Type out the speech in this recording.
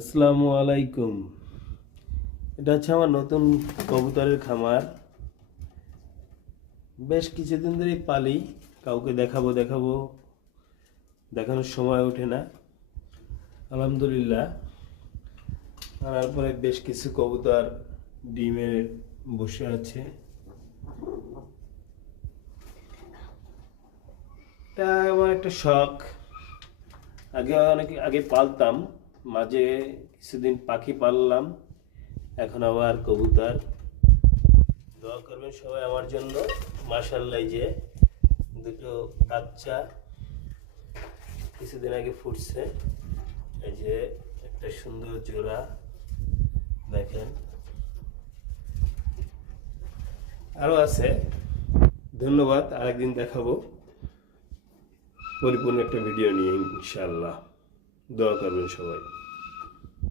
আসসালামু আলাইকুম। এটা হচ্ছে আমার নতুন কবুতরের খামার। বেশ কিছুদিন ধরেই পালি, কাউকে দেখাবো দেখানোর সময় ওঠে না। আলহামদুলিল্লাহ আনার পরে বেশ কিছু কবুতর ডিমে বসে আছে। এটা আমার একটা শখ। অনেক আগে পালতাম, মাঝে কিছুদিন পাখি পাললাম, এখন আবার কবুতর। দোয়া করবেন সবাই আমার জন্য। মাশাআল্লাহ, যে দুটো বাচ্চা কিছুদিন আগে ফুটছে, এই যে একটা সুন্দর জোড়া দেখেন, আরো আছে। ধন্যবাদ, আরেকদিন দেখাবো পরিপূর্ণ একটা ভিডিও নিয়ে ইনশাআল্লাহ। দোয়া করবেন সবাই।